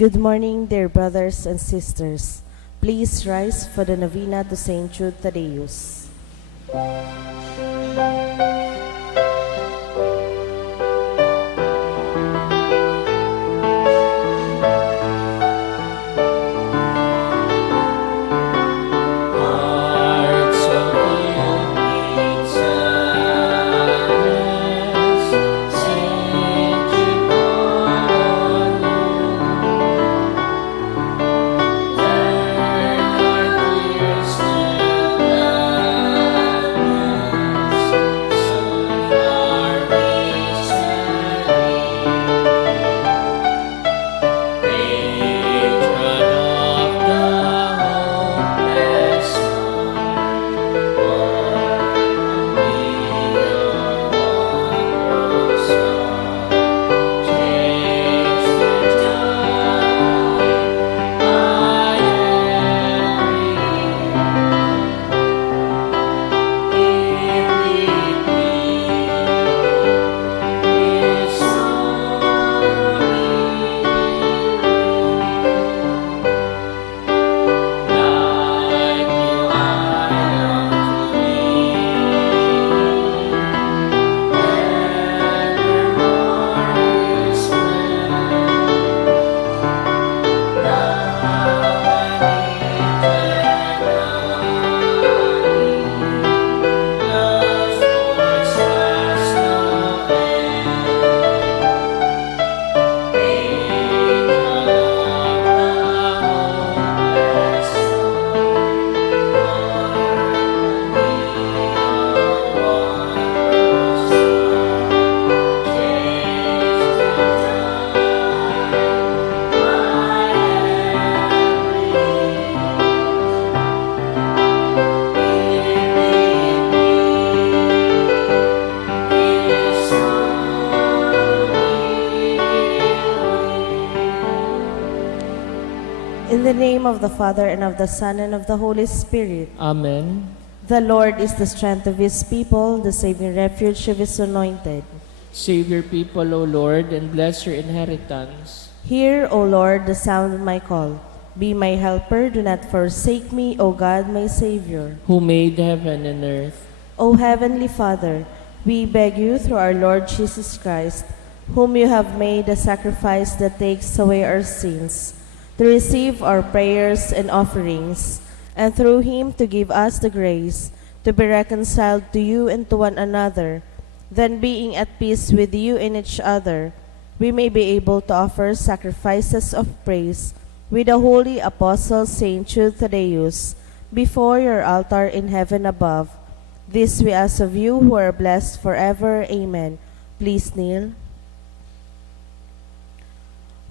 Good morning, dear brothers and sisters. Please rise for the novena to Saint Jude Thaddeus. Hearts of unique sadness, Saint Jude born on you. Turn our tears to gladness, soon far victory. Patron of the hopeless one, born on wondrous star, change the tide by every his like you I long to be, evermore His friend, now and eternally. Love's voice has no end. Patron of the In the name of the Father, and of the Son, and of the Holy Spirit. Amen. The Lord is the strength of his people, the saving refuge of his anointed. Save your people, O Lord, and bless your inheritance. Hear, O Lord, the sound of my call. Be my helper, do not forsake me, O God, my Savior. Who made heaven and earth. O Heavenly Father, we beg you through our Lord Jesus Christ, whom you have made a sacrifice that takes away our sins, to receive our prayers and offerings, and through him to give us the grace to be reconciled to you and to one another. Then, being at peace with you and each other, we may be able to offer sacrifices of praise with the holy apostle Saint Jude Thaddeus before your altar in heaven above. This we ask of you who are blessed forever. Amen. Please kneel.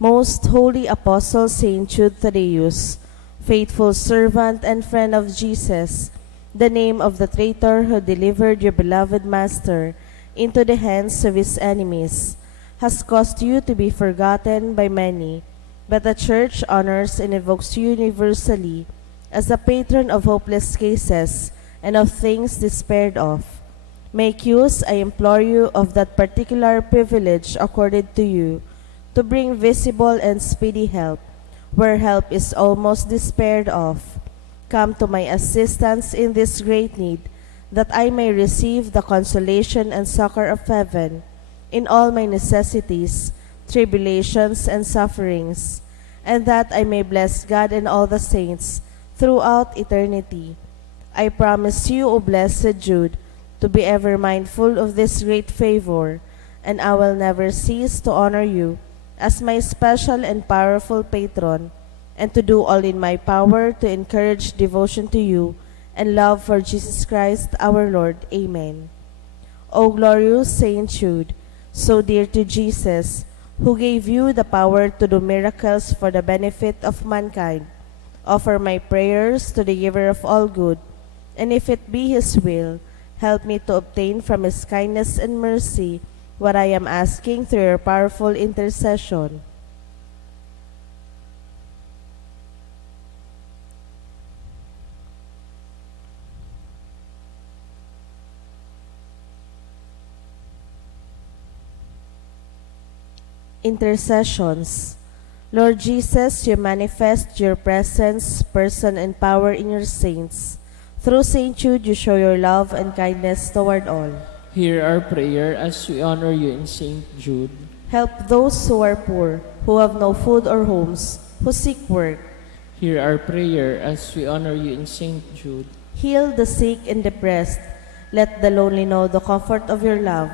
Most holy apostle Saint Jude Thaddeus, faithful servant and friend of Jesus, the name of the traitor who delivered your beloved Master into the hands of his enemies, has caused you to be forgotten by many, but the Church honors and invokes you universally as the patron of hopeless cases and of things despaired of. Make use, I implore you, of that particular privilege accorded to you, to bring visible and speedy help, where help is almost despaired of. Come to my assistance in this great need, that I may receive the consolation and succor of heaven in all my necessities, tribulations, and sufferings, and that I may bless God and all the saints throughout eternity. I promise you, O blessed Jude, to be ever mindful of this great favor, and I will never cease to honor you as my special and powerful patron, and to do all in my power to encourage devotion to you and love for Jesus Christ our Lord. Amen. O glorious Saint Jude, so dear to Jesus, who gave you the power to do miracles for the benefit of mankind, offer my prayers to the giver of all good, and if it be his will, help me to obtain from his kindness and mercy what I am asking through your powerful intercession. Intercessions. Lord Jesus, you manifest your presence, person, and power in your saints. Through Saint Jude, you show your love and kindness toward all. Hear our prayer as we honor you in Saint Jude. Help those who are poor, who have no food or homes, who seek work. Hear our prayer as we honor you in Saint Jude. Heal the sick and depressed. Let the lonely know the comfort of your love.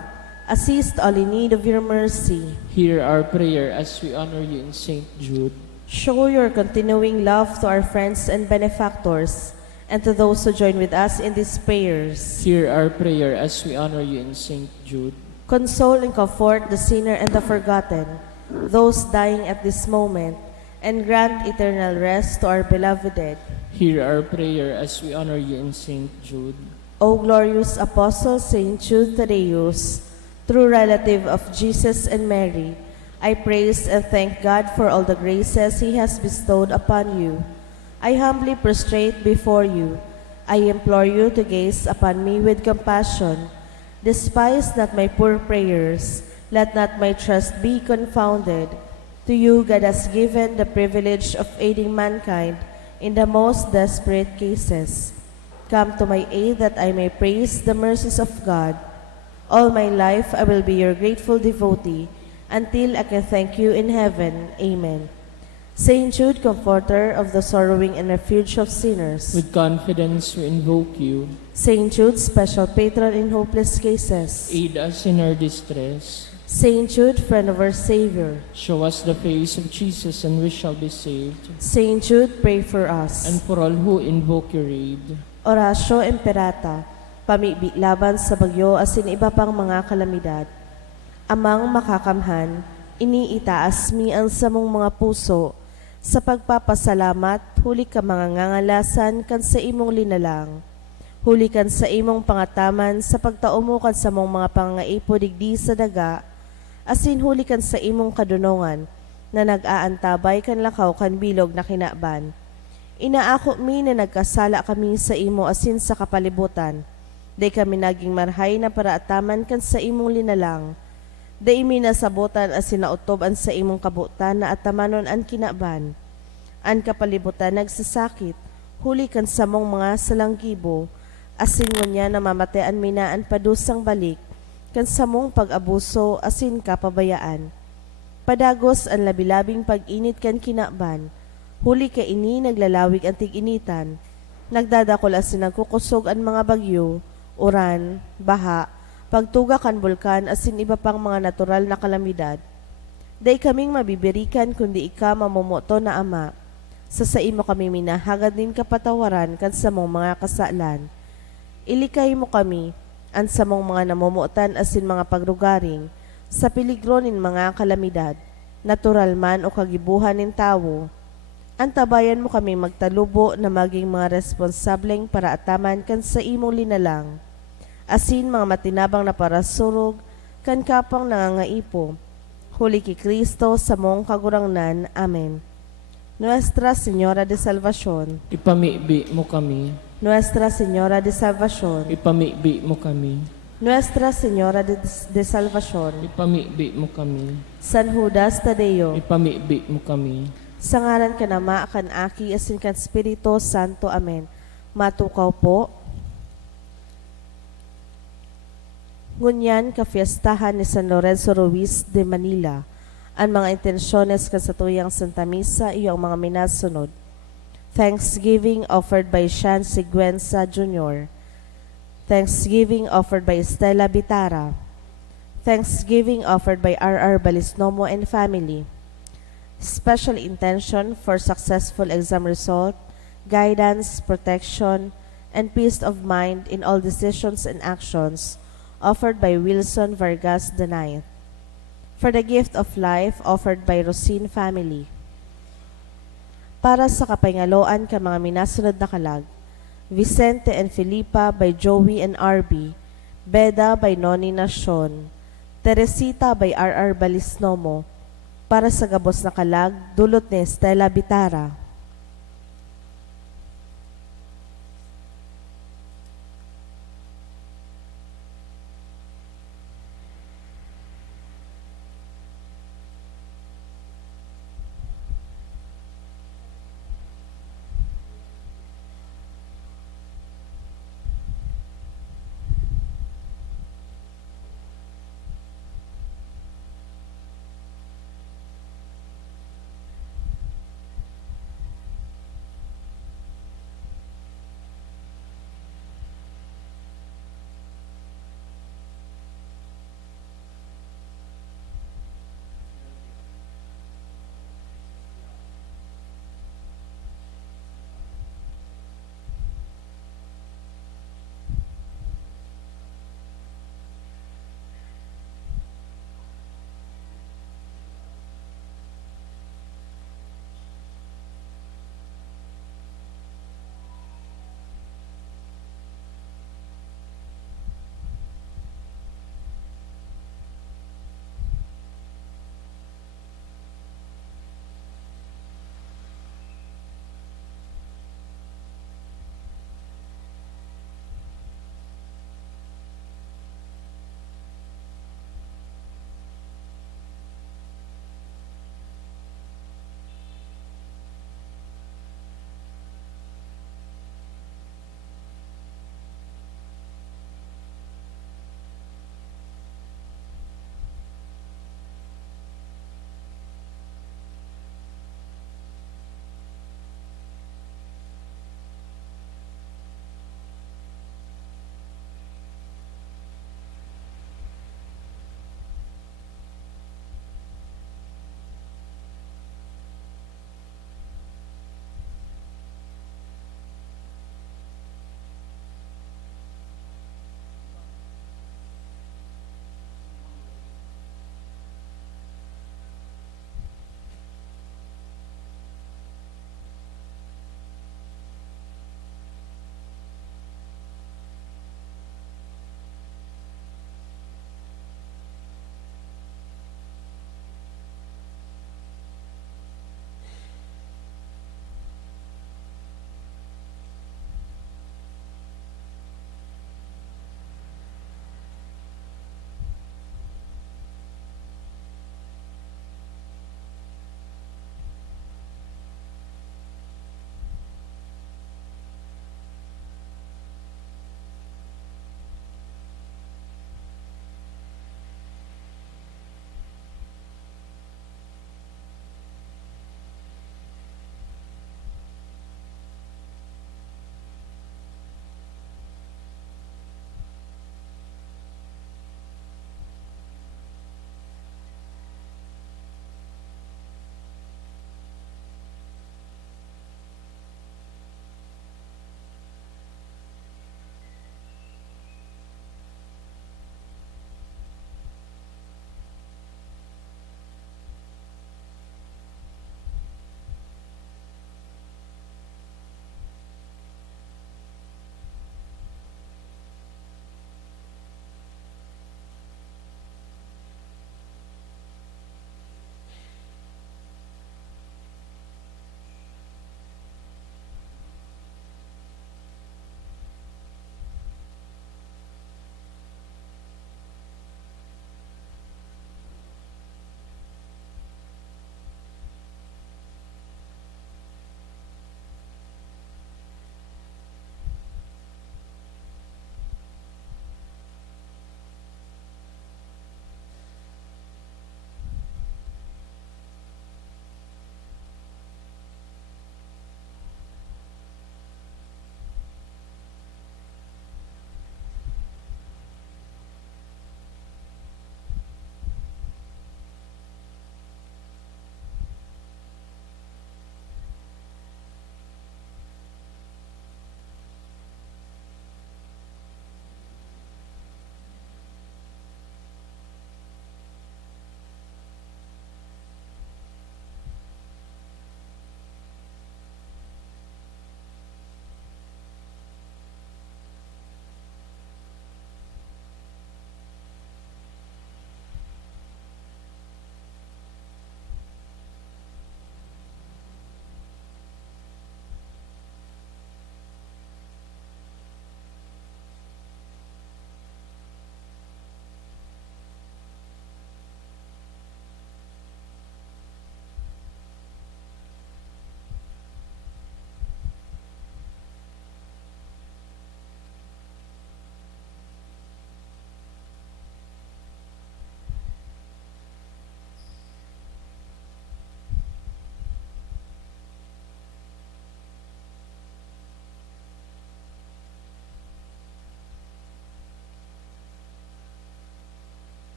Assist all in need of your mercy. Hear our prayer as we honor you in Saint Jude. Show your continuing love to our friends and benefactors, and to those who join with us in these prayers. Hear our prayer as we honor you in Saint Jude. Console and comfort the sinner and the forgotten, those dying at this moment, and grant eternal rest to our beloved dead. Hear our prayer as we honor you in Saint Jude. O glorious Apostle Saint Jude Thaddeus, true relative of Jesus and Mary, I praise and thank God for all the graces He has bestowed upon you. I humbly prostrate before you. I implore you to gaze upon me with compassion. Despise not my poor prayers. Let not my trust be confounded. To you God has given the privilege of aiding mankind in the most desperate cases. Come to my aid that I may praise the mercies of God. All my life I will be your grateful devotee until I can thank you in heaven. Amen. Saint Jude, comforter of the sorrowing and refuge of sinners. With confidence we invoke you. Saint Jude, special patron in hopeless cases. Aid us in our distress. Saint Jude, friend of our Savior. Show us the face of Jesus and we shall be saved. Saint Jude, pray for us. And for all who invoke your aid. Oratio Imperata, pamibi laban sa bagyo asin iba pang mga kalamidad. Amang makakamhan, iniitaas mi ang samong mga puso, sa pagpapasalamat, huli ka mga ngangalasan kan sa imong linalang. Huli kan sa imong pangataman sa pagtaumo kan sa mong mga pangaipo digdi sa daga, asin huli kan sa imong kadunongan, na nag-aantabay kan lakaw kan bilog na kinaban. Inaako mi na nagkasala kami sa imo asin sa kapalibutan, day kami naging marhay na paraataman kan sa imong linalang. Day mi nasabutan asin nautob an sa imong kabutan na atamanon an kinaban. An kapalibutan nagsasakit, huli kan sa mong mga salanggibo, asin ngunya namamatean minaan padusang balik, kan sa mong pag-abuso asin kapabayaan. Padagos ang labilabing pag-init kan kinaban, huli ka ini naglalawig ang tig-initan, nagdadakol asin nagkukusog ang mga bagyo, uran, baha, pagtuga kan bulkan asin iba pang mga natural na kalamidad. Day kaming mabibirikan kundi ika mamumuto na Ama. Sa imo kami minahagad din kapatawaran kan sa mong mga kasalan. Ilikay mo kami, an sa mong mga namumutan asin mga pagrugaring, sa peligro nin mga kalamidad, natural man o kagibuhan nin tawo. Antabayan mo kami magtalubo na maging mga responsableng para ataman kan sa imong linalang. Asin mga matinabang na parasurog, kan kapang nangangaipo. Huli ki Kristo sa mong kagurangnan. Amen. Nuestra Señora de Salvación. Ipamibi mo kami. Nuestra Señora de Salvación. Ipamibi mo kami. Nuestra Señora de Salvación. Ipamibi mo kami. San Judas Tadeo. Ipamibi mo kami. Sa ngalan ka na maakan aki asin kan Espiritu Santo. Amen. Matukaw po. Ngunyan kafiestahan ni San Lorenzo Ruiz de Manila. Ang mga intensyones kasatuyang Santa Misa iyo ang mga minasunod. Thanksgiving offered by Sean Siguenza Jr. Thanksgiving offered by Estela Bitara. Thanksgiving offered by R.R. Balisnomo and family. Special intention for successful exam result, guidance, protection, and peace of mind in all decisions and actions offered by Wilson Vargas IX. For the gift of life offered by Rosine family. Para sa kapangaloan ka mga minasunod na kalag, Vicente and Filipa by Joey and RB, Beda by Noni Nacion, Teresita by R.R. Balisnomo, para sa gabos na kalag, dulot ni Estela Bitara.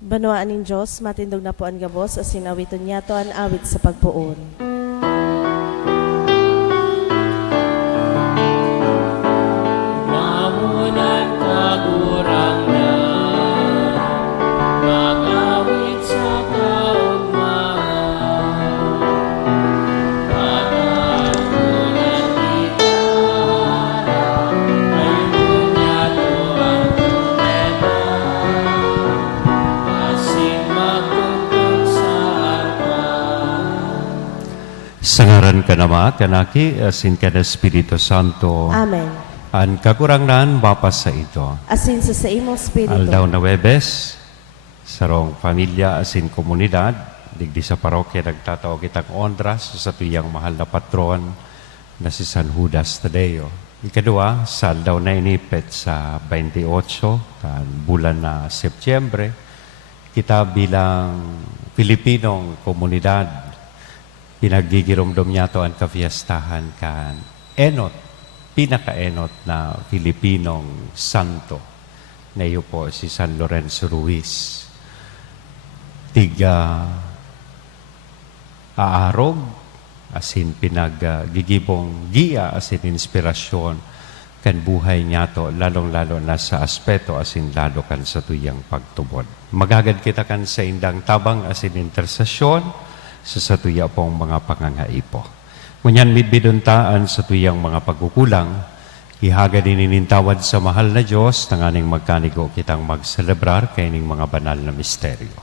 Banwaan ning Diyos, matindog na po ang gabos, as sinawiton niya to ang awit sa pagpuon. Mamunan kagurang na magawit sa kaugmahan. Pagkakunan kita, ayun niya to ang trumpeta. Asin magtugtog sa arpa. Sa ngaran ka nama, kanaki, asin ka na Espiritu Santo. Amen. Ang kakurangnan, mapas sa ito. Asin sa imong spirito. Aldaw na Webes, sarong pamilya, asin komunidad, digdi sa parokya, nagtatao kitang ondras sa tuyang mahal na patron na si San Judas Tadeo. Ikadua, sa aldaw na inipit sa 28, kan bulan na Setyembre, kita bilang Pilipinong komunidad, pinagigiromdom niya to ang kafiestahan kan enot, pinakaenot na Pilipinong santo na iyo po si San Lorenzo Ruiz. Tiga aarog, asin pinaggigibong giya, asin inspirasyon kan buhay niya to, lalong-lalo na sa aspeto, asin lalo kan sa tuyang pagtubod. Magagad kita kan sa indang tabang, asin intersesyon, sa tuya pong mga pangangaipo. Ngunyan midbiduntaan sa tuyang mga pagkukulang, ihaga din inintawad sa mahal na Diyos, nanganing magkanigo kitang magselebrar kaining mga banal na misteryo.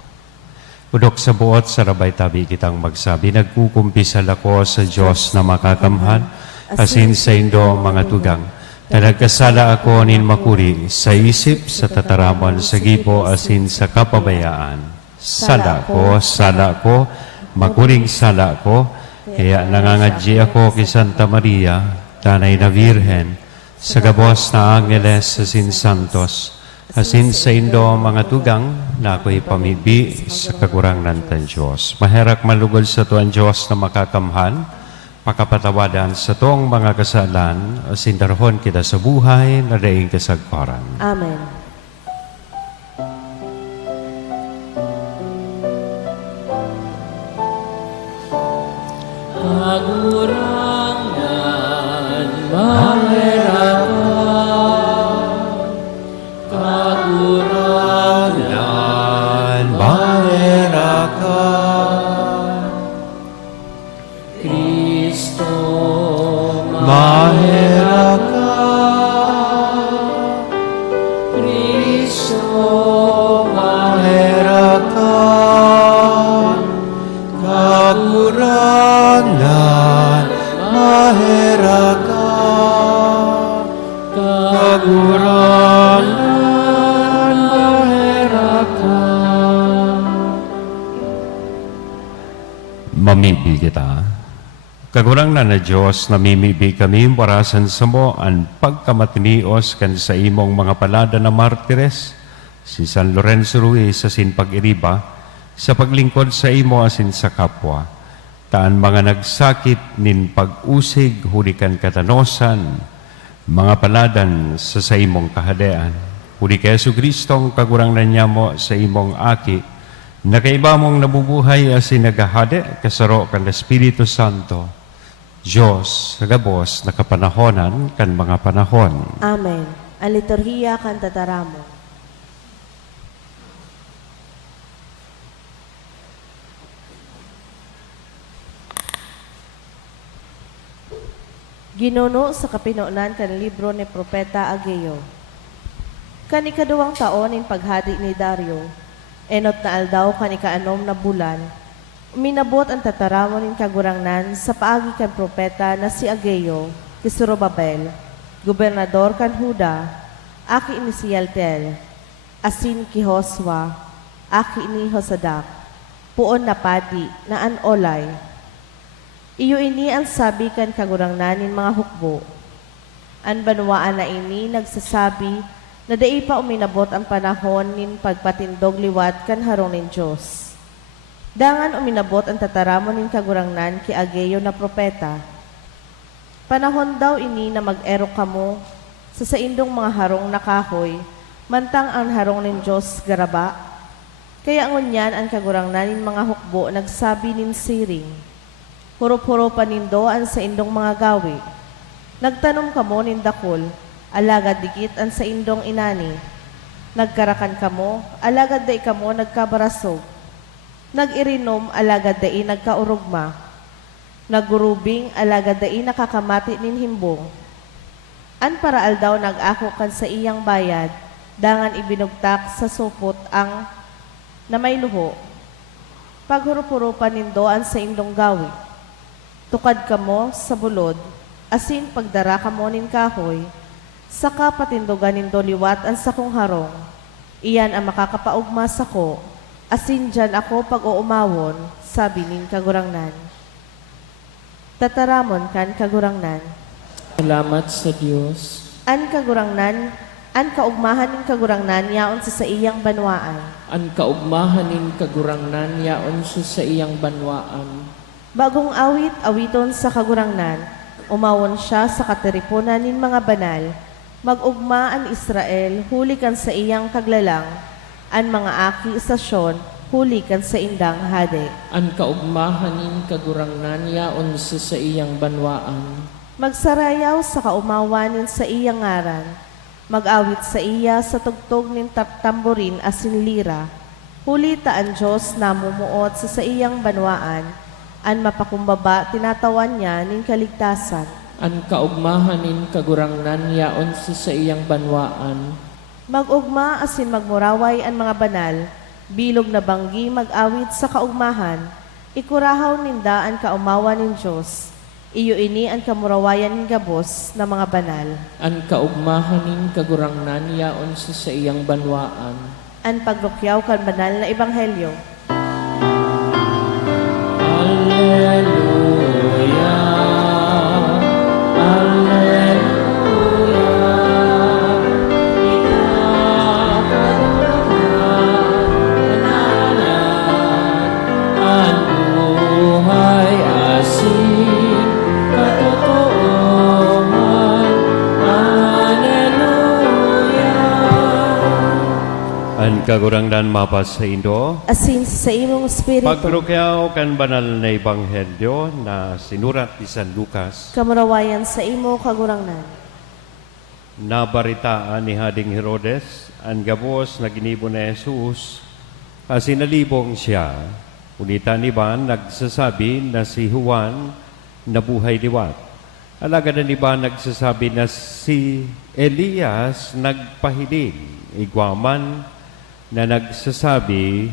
Udok sa buot, sa rabay tabi kitang magsabi, nagkukumpisal ako sa Diyos na makakamhan, asin sa indo mga tugang, na nagkasala ako nin makuri, sa isip, sa tataramon, sa gibo, asin sa kapabayaan. Sala ko, makuring sala ko, kaya nangangadji ako kay Santa Maria, Tanay na Virhen, sa gabos na Angeles, asin Santos, asin sa indo mga tugang, na ako'y pamibi sa kakurangnan tan Diyos. Maherak malugod sa tuan Diyos na makakamhan, makapatawadan sa tuong mga kasalan, asin darhon kita sa buhay, na daing kasagparan. Amen. Kagurangan, mahirapan. Kagurangan, mahirakan. Kristo, Mahirakan. Kristo, Mahirakan. Kagurangan, mahirakan. Kagurangan, mahirakan. Mamibi kita. Kagurangan na Diyos, namimibi kami parasan sa mo ang pagkamatinios kan sa imong mga palada na martires, si San Lorenzo Ruiz sa sinpag-iriba, sa paglingkod sa imo asin sa kapwa, taan mga nagsakit nin pag-usig, hulikan katanosan, mga paladan sa imong kahadean. Huli kay Yesu Kristong kagurangnan niya mo sa imong aki, na kaiba mong nabubuhay asin nagahade, kasaro kan Espiritu Santo, Diyos, sa gabos, nakapanahonan kan mga panahon. Amen. Ang liturhiya kan tataramo. Ginuno sa kapinunan kan libro ni Propeta Ageo. Kan ikaduwang taon in paghadi ni Dario, enot na aldaw kan ikaanom na bulan, minabot ang tataramon nin kagurangnan sa paagi kan propeta na si Ageo, ki Zorobabel, gobernador kan Huda, aki ni Sialtel, asin ki Josua, aki ni Josadak, puon na padi na anolay. Iyo ini ang sabi kan kagurangnan nin mga hukbo. Ang banwaan na ini nagsasabi na dai pa uminabot ang panahon nin pagpatindog liwat kan harong nin Diyos. Dangan uminabot ang tataramon nin kagurangnan ki Ageo na propeta. Panahon daw ini na mag-erok kamo sa saindong mga harong na kahoy, mantang ang harong nin Diyos garaba, Kaya ngunyan ang kagurangnanin mga hukbo nagsabi nin siring. Hurup-hurupan nindo an sa indong mga gawi. Nagtanom kamo nin dakol, alagad dikit an sa indong inani. Nagkarakan kamo, alagad da ikamo nagkabarasog. Nag-irinom, alagad da nagkaurugma. Naggurubing, alagad da nakakamati nin himbong. An paraal daw nag-ako kan sa iyang bayad, dangan ibinugtak sa supot ang na may luho. Paghurup-hurupan nindo an sa indong gawi. Tukad kamo sa bulod, asin pagdara kamo nin kahoy, saka patindogan nindo liwat an sakong harong. Iyan ang makakapaugma sako, asin dyan ako pag-uumawon, sabi nin kagurangnan. Tataramon kan kagurangnan. Salamat sa Diyos. An kagurangnan, an kaugmahan nin kagurangnan yaon sa iyang banwaan. An kaugmahanin kagurangnan yaon sa iyang banwaan. Bagong awit, awiton sa kagurangnan, umawon siya sa kateripunan nin mga banal, mag-ugma ang Israel, hulikan sa iyang kaglalang, ang mga aki istasyon, hulikan sa indang hade. An kaugmahanin kagurangnan yaon sa iyang banwaan. Magsarayaw sa kaumawanin sa iyang ngaran, mag-awit sa iya sa tugtog nin tamburin asin lira, hulita ang Diyos na mumuot sa iyang banwaan, an mapakumbaba tinatawan niya nin kaligtasan. An kaugmahanin kagurangnan yaon sa iyang banwaan. Mag-ugma asin magmuraway ang mga banal, bilog na banggi mag-awit sa kaugmahan, ikurahaw ninda ang kaumawa nin Diyos, iyo ini ang kamurawayan nin gabos na mga banal. An kaugmahanin kagurangnan yaon sa iyang banwaan. Ang pagrukyaw kan banal na ebanghelyo. Alleluia, Alleluia, ang buhay asin katotohanan. Alleluia. An kagurangnan mapas sa Indo, Asin sa imong espiritu, pagkrukyaw kan banal na ebanghelyo na sinurat ni San Lucas, kamurawayan sa imo kagurangnan. nabaritaan ni Hading Herodes ang gabos na ginibo na Jesus, sinalibong siya. Unitan iban nagsasabi na si Juan nabuhay liwat. Alagad na iba nagsasabi na si Elias nagpahiling. Igwaman na nagsasabi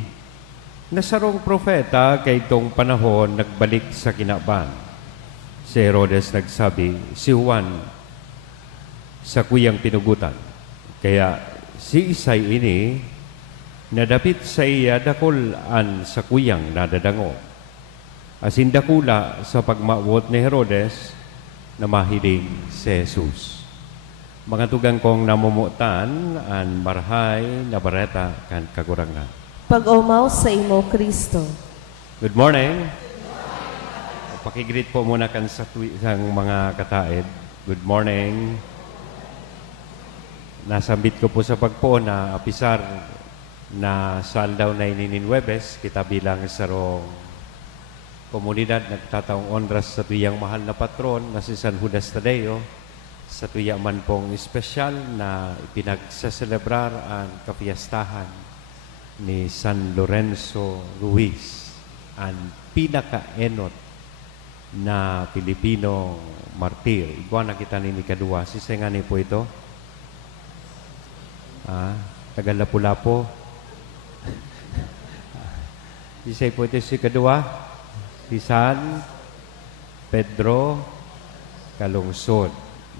na sarong propeta kay itong panahon nagbalik sa kinaban. Si Herodes nagsabi, si Juan sa kuyang pinugutan. Kaya si Isay ini nadapit sa iya dakulan sa kuyang nadadango. Asin dakula sa pagmawot ni Herodes na mahiling si Jesus. Mga tugang kong namumutan ang marhay na bareta kan kagurangan. Pag-umaw sa imo Kristo. Good morning. Pakigreet po muna kan sa mga kataed. Good morning. Nasambit ko po sa pagpo na apisar na saldaw na inininwebes, kita bilang sarong komunidad nagtataong onras sa tuyang mahal na patron na si San Judas Tadeo, sa tuya man pong espesyal na ipinagsaselebrar ang kapiyastahan ni San Lorenzo Ruiz, ang pinakaenot na Pilipino martir. Igwa na kita ni Kadua. Si Sengani po ito. Tagal Lapu-Lapu. Isay po ito si Kadua. Si San Pedro Kalungsod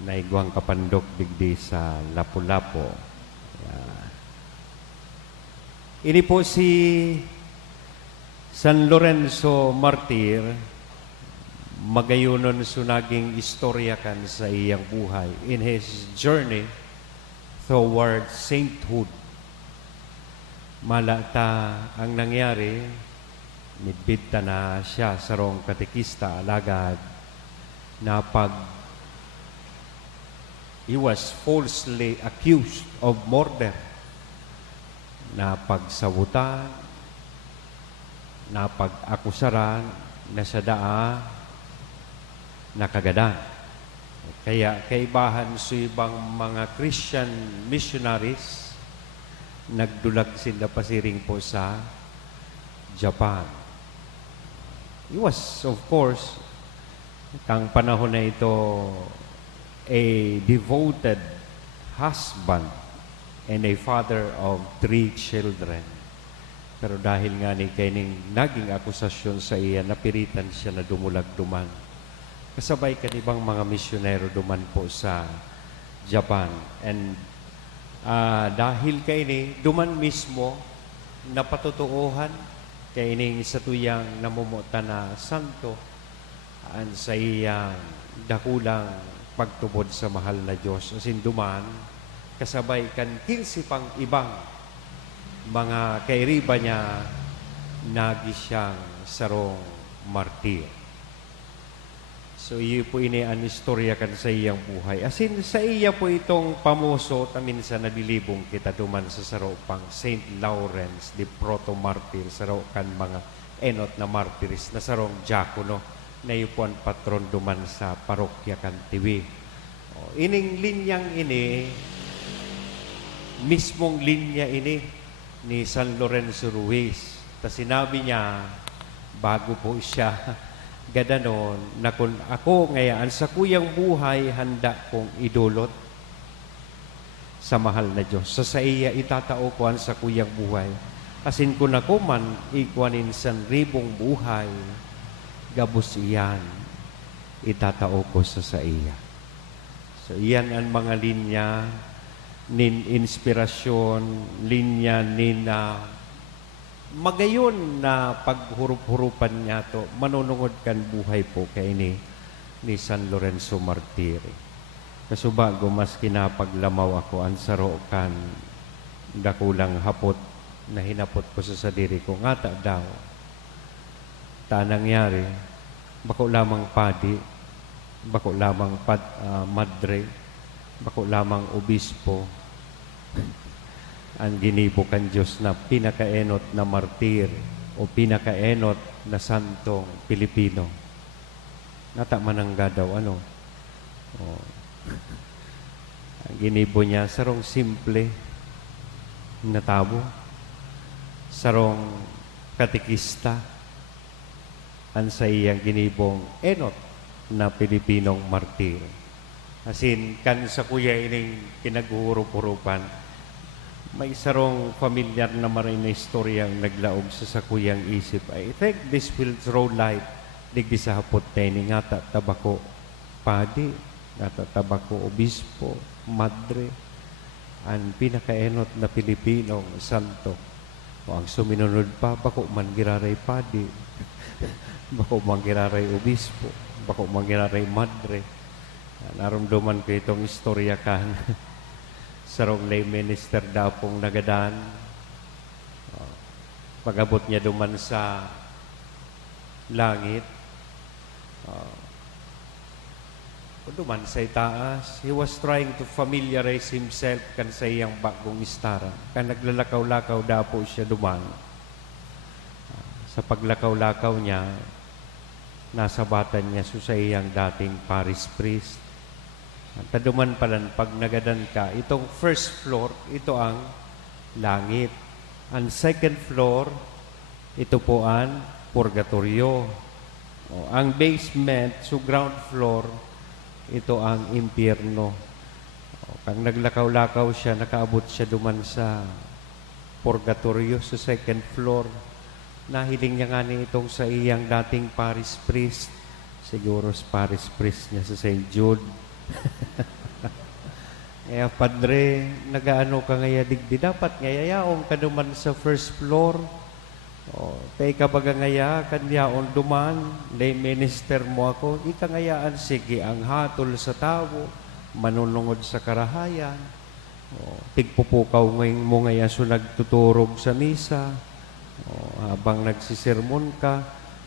na igwang kapandok digdi sa Lapu-Lapu. Ini po si San Lorenzo Martir, magayunon sunaging istorya kan sa iyang buhay in his journey toward sainthood. Malata ang nangyari, midbidta na siya sarong katekista alagad na he was falsely accused of murder, na pagsabutan, napag-akusaran na sa daa nakagadan. Kaya kaibahan sa ibang mga Christian missionaries, nagdulag sila pasiring po sa Japan. He was, of course, kang panahon na ito, a devoted husband and a father of 3 children. Pero dahil nga ni kining naging akusasyon sa iya, napiritan siya na dumulag duman. Kasabay kanibang mga misyonero duman po sa Japan. And dahil kini duman mismo napatutuuhan kaining sa tuyang namumuta na santo an sa iyang dakulang pagtubod sa mahal na Diyos. Asin duman, kasabay kan 15 pang ibang mga kairiba niya nagi siyang sarong martir. So, iyo po ini ang istorya kan sa iyang buhay. Asin sa iya po itong pamuso, taminsan nabilibong kita duman sa saropang St. Lawrence de Proto-Martir, saro kan mga enot na martiris na sarong diakono na iyo po ang patron duman sa parokya kan Tiwi. Ining linyang ini, mismong linya ini ni San Lorenzo Ruiz. Ta sinabi niya, bago po siya gadanon, na kung ako ngayaan sa kuyang buhay, handa kong idulot sa mahal na Diyos. Sa iya itatao ko ang sa kuyang buhay. Asin kung ako man ikwanin san ribong buhay, gabos iyan, itatao ko sa iya. So iyan ang mga linya nin inspirasyon, linya nin magayon na paghurup-hurupan niya to, manunungod kan buhay po kay ni San Lorenzo Martir. Kasubago mas kinapaglamaw ako ang saro kan dakulang hapot na hinapot ko sa sadiri ko. Ngata daw, ta nangyari, bako lamang padi, bako lamang madre, bako lamang obispo, ang ginibukan Diyos na pinakaenot na martir o pinakaenot na santong Pilipino. Nata manangga daw, ano? Ang ginibo niya, sarong simple na tabo, sarong katikista, ang sa iyang ginibong enot na Pilipinong martir. Asin, kan sa kuya ining kinaghurup-hurupan, may sarong familiar na maray na istoryang naglaog sa kuyang isip. I think this will throw light digdi sa hapot tayo nga tabako padi, tabako obispo, madre, ang pinakaenot na Pilipinong santo. O ang suminunod pa, bako man giraray padi, bako man giraray obispo, bako man giraray madre. Naramdaman ko itong istorya kan sarong lay minister daw pong nagadan. Pag-abot niya duman sa langit, duman sa itaas, he was trying to familiarize himself kan sa iyang bagong istara. Kan naglalakaw-lakaw daw po siya duman. Sa paglakaw-lakaw niya, nasa batan niya sa iyang dating parish priest. Taduman palan, pag nagadan ka, itong first floor, ito ang langit. Ang second floor, ito po ang purgatorio. Ang basement, ground floor, ito ang impyerno. Kang naglakaw-lakaw siya, nakaabot siya duman sa purgatorio, sa second floor. Nahiling niya nga ni itong sa iyang dating parish priest. Siguro sa parish priest niya sa St. Jude. Kaya padre, nagaano ka ngaya digdi, dapat ngayayaong ka duman sa first floor. Tay ka baga ngaya, kanyaon duman, lay minister mo ako, ika ngayaan, sige, ang hatol sa tao, manunungod sa karahayan. Tigpupukaw ngayon mo ngaya so nagtuturog sa misa, habang nagsisermon ka,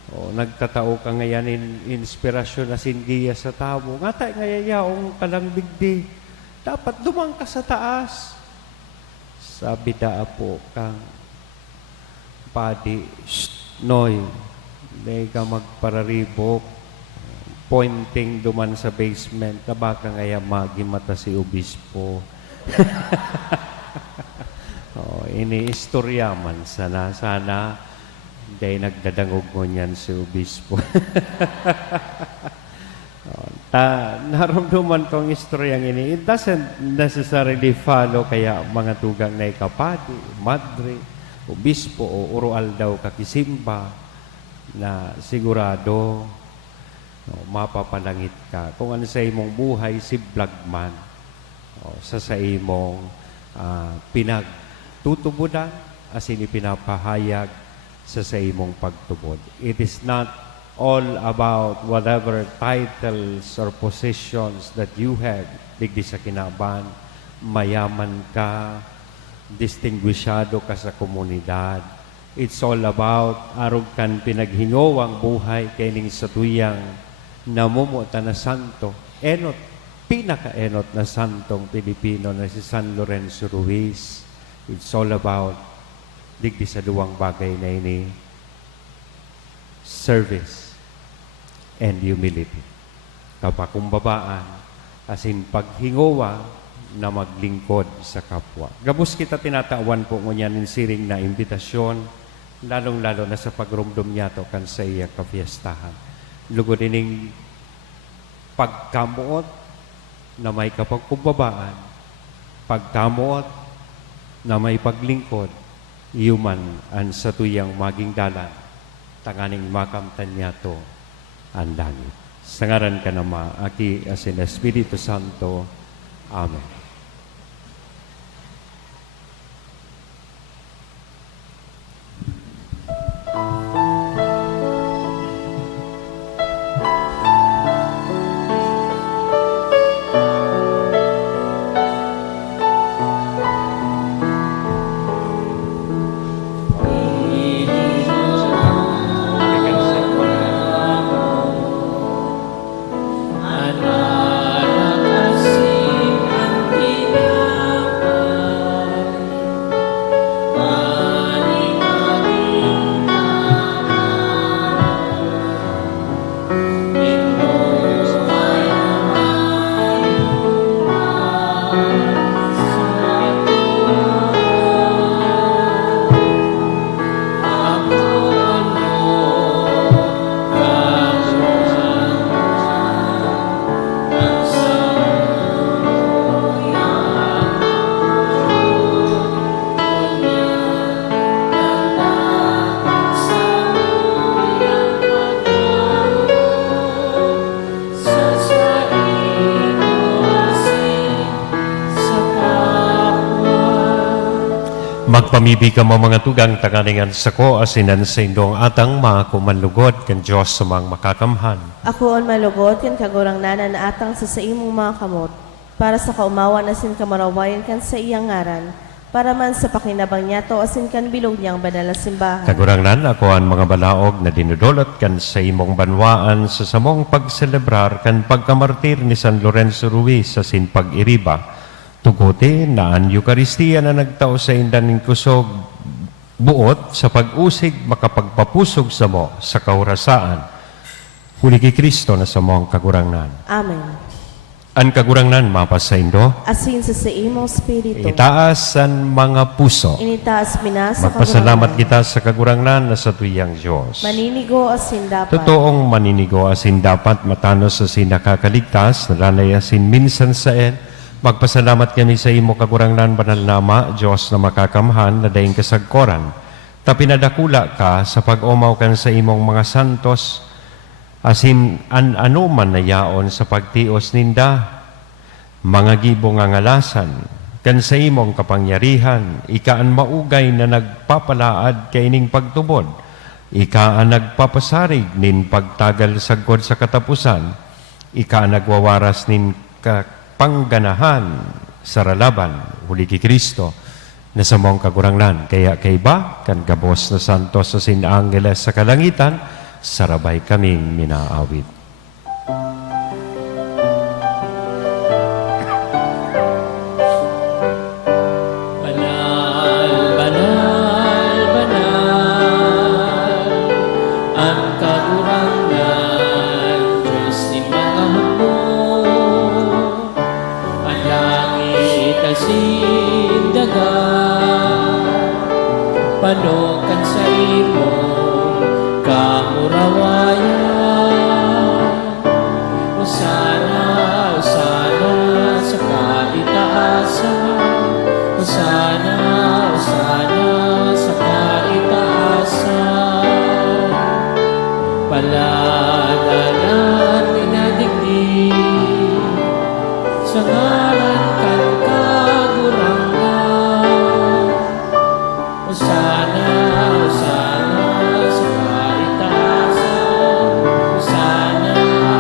nagtatao ka ngayon inspirasyon na sindiya sa tao. Nga tayo ngayayaong kalang bigdi. Dapat dumang ka sa taas. Sabi daa po kang padi, shh, Noy, hindi ka magpararibok, pointing duman sa basement, na baka ngaya magimata si obispo. Iniistorya man sana hindi nagdadangog mo niyan si obispo. Naramdaman kong istoryang ini. It doesn't necessarily follow kaya mga tugang na ikapadi, madre, obispo o urual daw kakisimba na sigurado mapapalangit ka. Kung ano sa imong buhay, si Blagman, sa imong pinagtutubudan, asin ipinapahayag sa imong pagtubod. It is not all about whatever titles or positions that you have, digdi sa kinaban, mayaman ka, distinguisyado ka sa komunidad. It's all about arog kan pinaghingowang buhay kaining sa tuyang namumuta na santo. Pinaka-enot na santong Pilipino na si San Lorenzo Ruiz. It's all about digdi sa duwang bagay na ini, service and humility. Kapakumbabaan, asin paghingowa na maglingkod sa kapwa. Gabos kita tinatawan po mo niyan siring na imbitasyon, lalong-lalo na sa pagrumdum niya to kan sa iya kapiestahan. Lugod ining pagkamuot na may kapagkumbabaan, pagkamuot na may paglingkod, iuman ang sa tuyang maging dalan, tanganing makamtan niya to ang langit. Sa ngaran ka nama, aki asin Espiritu Santo. Amen. Magpamibi ka mo mga tugang tanganingan sa ko asinan sa indong atang mga kumanlugod kan Diyos sa mga makakamhan. Ako on malugod kan kagurang nana na atang sa imong mga kamot, para sa kaumawa na sin kamarawayan kan sa iyang ngaran, para man sa pakinabang niya to asin kan bilog niyang banal na simbahan. Kagurangnan ako ang mga balaog na dinudulot kan sa imong banwaan sa samong pagselebrar kan pagkamartir ni San Lorenzo Ruiz sa sin pag-iriba. Tuguti na ang Eucharistia na nagtao sa indaning kusog buot sa pag-usig makapagpapusog sa mo sa kaurasaan. Huli kay Kristo na sa mo ang kagurangnan. Amen. Ang kagurangnan mapas sa indo. Asin sa imong spirito. Itaas ang mga puso. Initaas mina sa Magpasalamat kita sa kagurangnan na sa tuyang Diyos. Maninigo asin dapat. Totoong maninigo asin dapat matanos asin nakakaligtas, nalalay asin minsan sa Magpasalamat kami sa imo kagurangnan banal na Ama, Diyos na makakamhan na daing kasagkoran. Tapinadakula ka sa pag-umaw kan sa imong mga santos, asin ano man na yaon sa pagtios ninda, mga gibo nga ngalasan, kan sa imong kapangyarihan, ika ang maugay na nagpapalaad kaining pagtubod, ika ang nagpapasarig nin pagtagal sagkod sa katapusan, ika ang nagwawaras nin pangganahan sa ralaban, huli kay Kristo, na sa mong kagurangnan. Kaya kay ba, kan gabos na santos sa sin Angeles sa kalangitan, sarabay kaming minaawit. Banal, banal, banal, ang kagurangan, Diyos ni mga hukbo. Ang langit asin dagat, panokan sa imo kamurawayan. Hosana, Hosana sa kaitaasan. Hosana, Hosana sa kaitaasan. Paladanan minadigdig sa ngalan kan kagurangan. Hosana, Hosana sa kaitaasan. Hosana,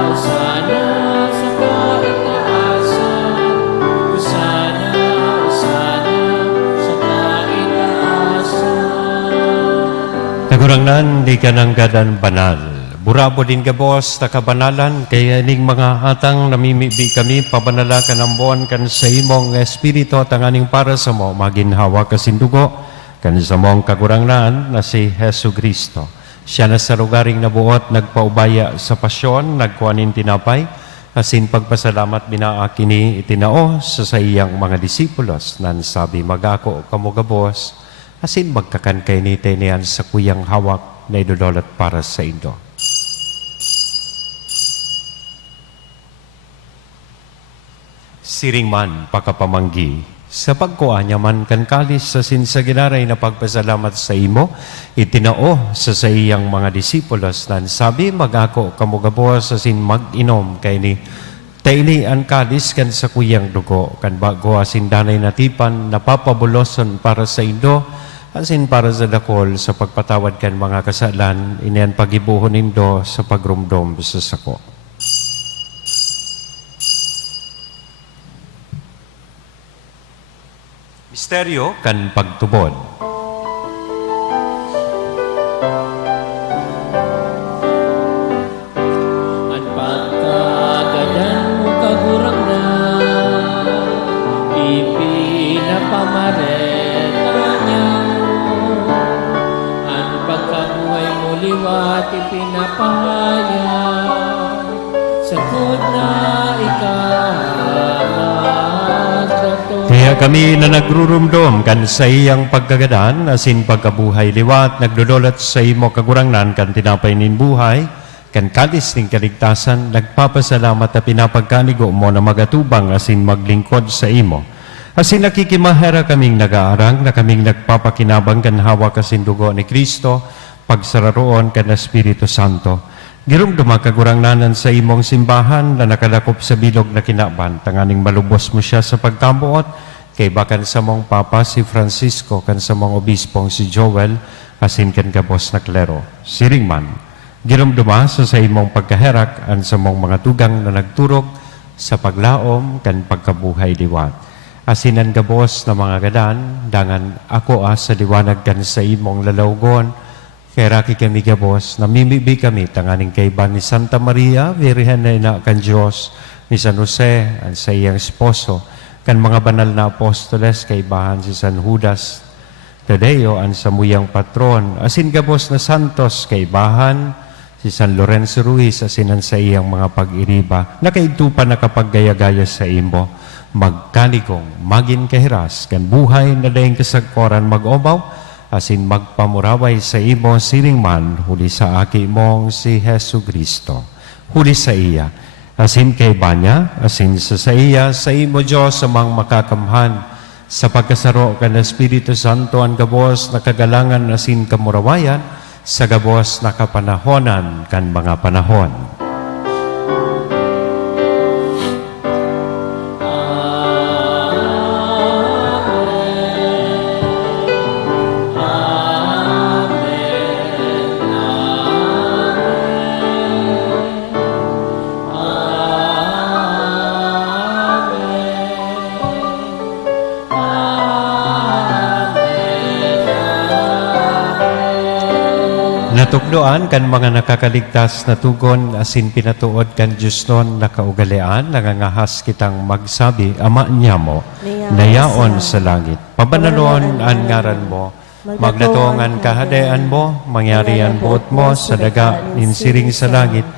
Hosana sa kaitaasan. Hosana, Hosana sa kaitaasan. Nagurangnan, di ka ng gadan banal. Burabo din ka boss, takabanalan, kaya ning mga atang namimibi kami, pabanala ka ng buwan kan sa imong espiritu at ang aning para sa mo, maginhawa ka sindugo, kan sa mong kagurangnan na si Hesu Kristo. Siya na sa lugaring nabuot, nagpaubaya sa pasyon, nagkuhanin tinapay, asin pagpasalamat binaakini itinao sa iyang mga disipulos, nan sabi magako kamugabos, asin magkakan kay ni niyan sa kuyang hawak na idodolat para sa indo. Siring man pakapamanggi, sa pagkuha niya man kan kalis sa sinsaginaray na pagpasalamat sa imo, itinao sa iyang mga disipulos nan sabi magako kamugabos asin mag-inom kay ni taili ang kalis kan sa kuyang dugo kan bago asin danay natipan napapabuloson para sa indo asin para sa dakol sa pagpatawad kan mga kasalan inian pagibuhon nindo sa pagrumdom sa sako. Misteryo kan pagtubod. At pagkagadan mo kagurangnan, ipinapamareta niya mo. Ang pagkabuhay mo liwat ipinapahaya, sakot na ikaw. Kaya kami na nagrurumdom kan sa iyang pagkagadan, asin pagkabuhay liwat, nagdodolat sa imo kagurangnan kan tinapay nin buhay, kan kalis ning kaligtasan, nagpapasalamat na pinapagkanigo mo na magatubang asin maglingkod sa imo. Asin nakikimahera kaming nag-aarang na kaming nagpapakinabang kan hawak asin dugo ni Kristo, pagsararoon kan Espiritu Santo. Girumduma kagurangnanan sa imong simbahan na nakalakop sa bilog na kinaban, tanganing malubos mo siya sa pagkamuot, kay bakan sa mong Papa si Francisco, kan sa mong obispong si Joel, asin kan kabos na klero. Siring man, girumduma sa imong pagkaherak, an sa mong mga tugang na nagturog sa paglaom, kan pagkabuhay liwat. Asinan kabos na mga gadan, dangan ako sa liwanag kan sa imong lalawgon, kaya raki kami gabos, namimibi kami, tanganing kaiban ni Santa Maria, Virgen na ina kan Diyos, ni San Jose, ang sa iyang esposo, kan mga banal na apostoles, kaibahan si San Judas Tadeo, ang samuyang patron, asin gabos na santos, kaibahan si San Lorenzo Ruiz, asin ang sa iyang mga pag-iriba, nakaitupan na kapag gaya-gaya sa imo, magkanigong, magin kahiras, kan buhay na daing kasagkoran mag-obaw, asin magpamuraway sa imo siring man, huli sa aki mong si Hesu Kristo. Huli sa iya, asin kay banya, asin sa iya, sa imo Diyos amang makakamhan, sa pagkasaro ka na Espiritu Santo ang gabos na kagalangan asin kamurawayan, sa gabos na kapanahonan kan mga panahon. Natukdoan kan mga nakakaligtas na tugon asin pinatuod kan Diyos nun nakaugalian, nangangahas kitang magsabi, Ama niya mo, nayaon sa langit. Pabanalon ang ngaran mo, Magdatongan kahadean mo, mangyarian buot mo sa daga, ninsiring sa langit.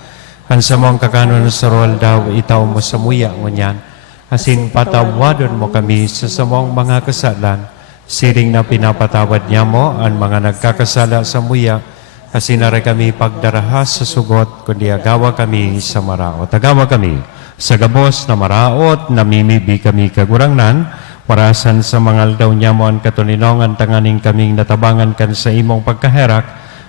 Hansa mong kakanon sa rol daw, itaw mo sa muya ngunyan. Asin patawadon mo kami sa samong mga kasalan. Siring na pinapatawad niya mo ang mga nagkakasala sa muya. Asin na kami pagdarahas sa sugot, kundi agawa kami sa maraot. Agawa kami sa gabos na maraot, namimibi kami kagurangnan, parasan sa mga aldaw niya mo ang katuninongan tanganing kaming natabangan kan sa imong pagkaherak,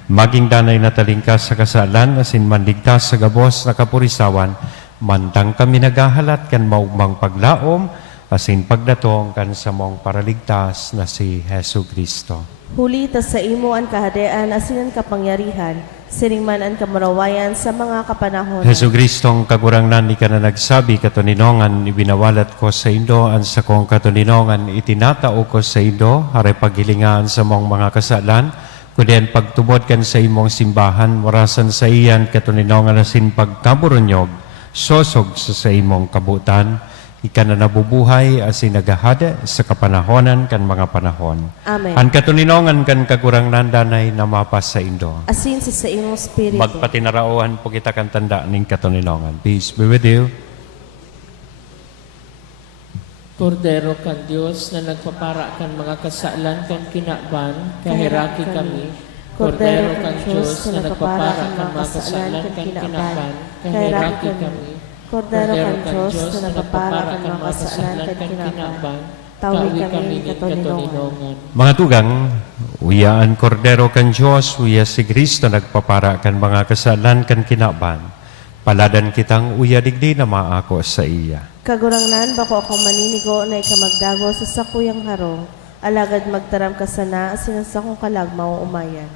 maging danay natalingkas sa kasalan, asin manligtas sa gabos na kapurisawan, mantang kami nagahalat kan maugmang paglaom, asin pagdatong kan sa mong paraligtas na si Hesu Kristo. Huli ta sa imo ang kahadean asin ang kapangyarihan, siring man ang kamurawayan sa mga kapanahon. Hesu Kristong kagurangnan ni ka na nagsabi katuninongan, ibinawalat ko sa Indo, ang sa kong katuninongan, itinatao ko sa Indo, hare paghilingaan sa mong mga kasalan, kundi ang pagtubod kan sa imong simbahan, warasan sa iyan katuninongan asin pagkaburunyog, sosog sa imong kabutan, ika na nabubuhay asin nagahada sa kapanahonan kan mga panahon. Amen. Ang katuninongan kan kagurangnan danay na mapas sa Indo. Asin sa imong spiritu. Magpatinarauhan po kita kan tanda ning katuninongan. Peace be with you. Kordero kan Diyos na nagpapara kan mga kasalan kan kinaban, kahiraki kami. Kordero kan Diyos na nagpapara kan mga kasalan kan kinaban, kahiraki kami. Kordero kan Diyos na nagpapara kan mga kasalan kan kinaban, tawi kami ng katuninongan. Mga tugang, uyaan kordero kan Diyos, uya si Kristo nagpapara kan mga kasalan kan kinaban. Paladan kitang uya digdi na maako sa iya. Kagurangnan bako akong maninigo na ikamagdago sa sakuyang harong, alagad magtaram ka sana asin sa kong kalagmaw umayan.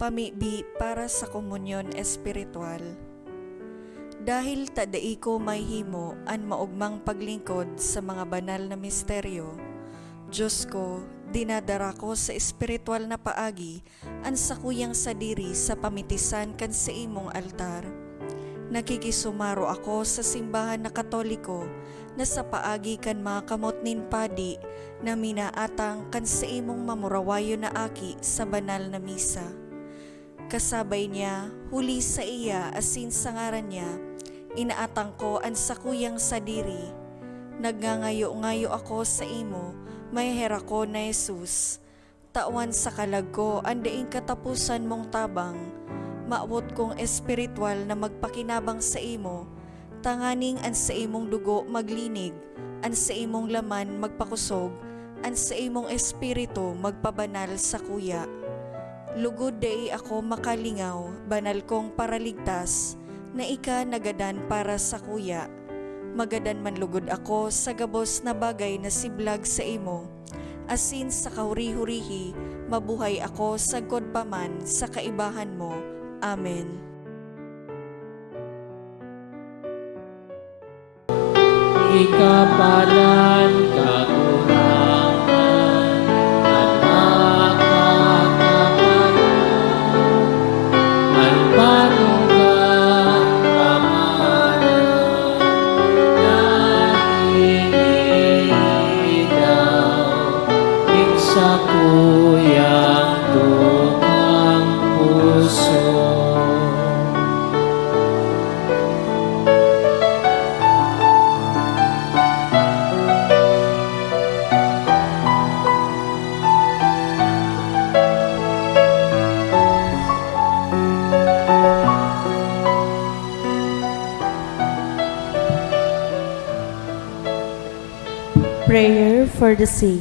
Pamibi para sa komunyon espiritual. Dahil tadai ko may himo an maugmang paglingkod sa mga banal na misteryo, Diyos ko, dinadara ko sa espiritual na paagi an sakuyang sadiri sa pamitisan kan sa imong altar. Nakikisumaro ako sa simbahan na Katoliko na sa paagi kan mga kamot nin padi na minaatang kan sa imong mamurawayo na aki sa banal na misa. Kasabay niya, huli sa iya asin sa ngaran niya, inaatang ko ang sakuyang sadiri. Nagngangayo-ngayo ako sa imo, may hera ko na Jesus. Tawan sa kalag ko, andaing katapusan mong tabang. Maawot kong espiritual na magpakinabang sa imo, tanganing an sa imong dugo maglinig, an sa imong laman magpakusog, an sa imong espiritu magpabanal sa kuya. Lugod dai ako makalingaw, banal kong paraligtas, na ika nagadan para sa kuya. Magadan man lugod ako sa gabos na bagay na siblag sa imo. Asin sa kahuri-hurihi, mabuhay ako sa godpaman sa kaibahan mo. Amen. Ikapalan kagurangan, at makakapalan, at panugang pamahalan, nag-iidaw, ing sa kuyang tukang puso. Prayer for the sick.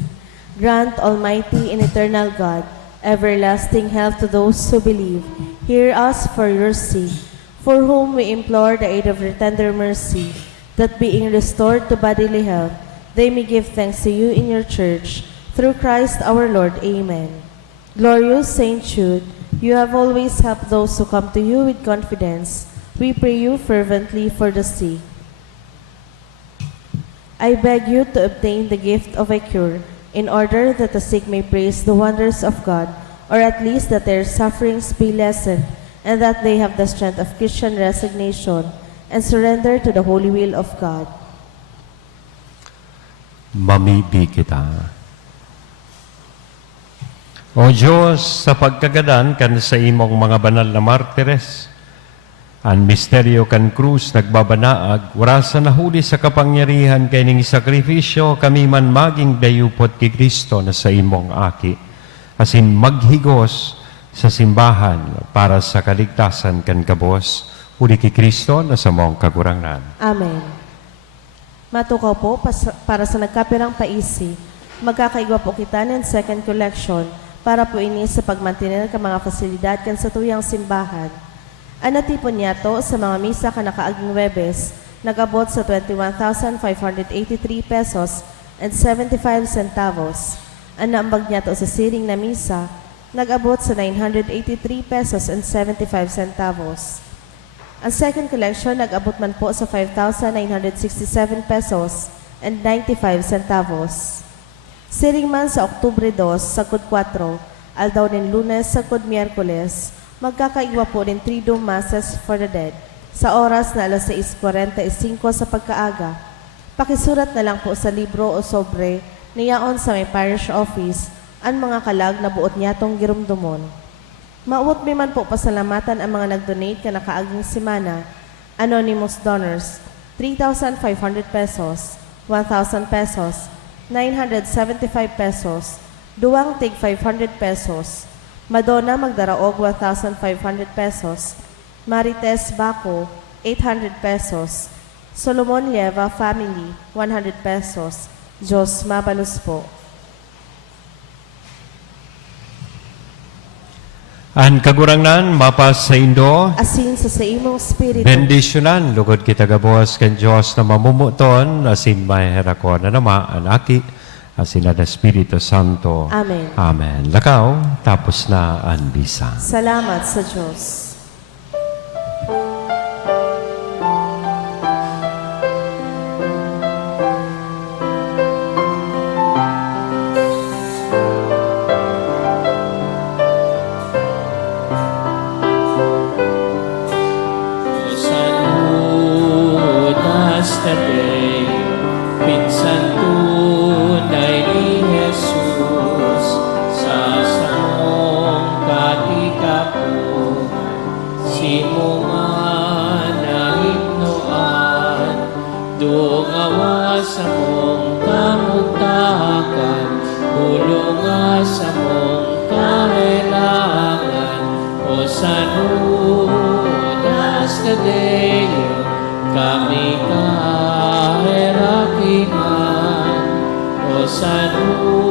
Grant, Almighty and eternal God, everlasting health to those who believe. Hear us for your sake, for whom we implore the aid of your tender mercy, that being restored to bodily health, they may give thanks to you in your church. Through Christ our Lord. Amen. Glorious Saint Jude, you have always helped those who come to you with confidence. We pray you fervently for the sick. I beg you to obtain the gift of a cure, in order that the sick may praise the wonders of God, or at least that their sufferings be lessened, and that they have the strength of Christian resignation and surrender to the holy will of God. Mamibi kita. O Diyos, sa pagkagadan kan sa imong mga banal na martires, ang misteryo kan krus nagbabanaag, warasan na huli sa kapangyarihan kay ning sakripisyo, kami man maging dayupot kay Kristo na sa imong aki, asin maghigos sa simbahan para sa kaligtasan kan kabos, huli kay Kristo na sa mong kagurangan. Amen. Matukaw po para sa nagkapirang paisi, magkakaigwa po kita ng second collection para po ini sa pagmantinil ka mga fasilidad kan sa tuyang simbahan. Ang natipon niya to sa mga misa ka nakaaging Webes, nagabot sa 21,583 pesos and 75 centavos. Ang naambag niya to sa siring na misa, nagabot sa 983 pesos and 75 centavos. Ang second collection nag-abot man po sa 5,967 pesos and 95 centavos. Siring man sa Oktubre 2, Sagkod 4, aldaw ng Lunes, Sagkod Miyerkules, magkakaigwa po ng Triduum Masses for the Dead sa oras na alas 6:45 sa pagkaaga. Pakisurat na lang po sa libro o sobre niyaon sa may parish office ang mga kalag na buot niyatong girumdumon. Mauot mi man po pasalamatan ang mga nag-donate ka nakaaging simana. Anonymous donors, 3,500 pesos, 1,000 pesos, 975 pesos, duwang tig 500 pesos, Madonna Magdaraog 1,500 pesos, Marites Baco 800 pesos, Solomon Lieva Family 100 pesos. Diyos mabalos po. Ang kagurangan mapas sa Indo, Asin sa imong spirito. bendisyonan, lugod kita gabos kan Diyos na mamumuton, asin mahera na nama, anaki, asin na Espiritu Santo. Amen. Amen. Lakaw, tapos na ang bisa. Salamat sa Diyos. Saludas today, pinsan tunay ni Jesus, sa samong katikapo, si mo man nahignoan, dungawa sa mong kamugtakan, bulunga sa mong kailangan, o saludas today, kami kahirakiman, o saludas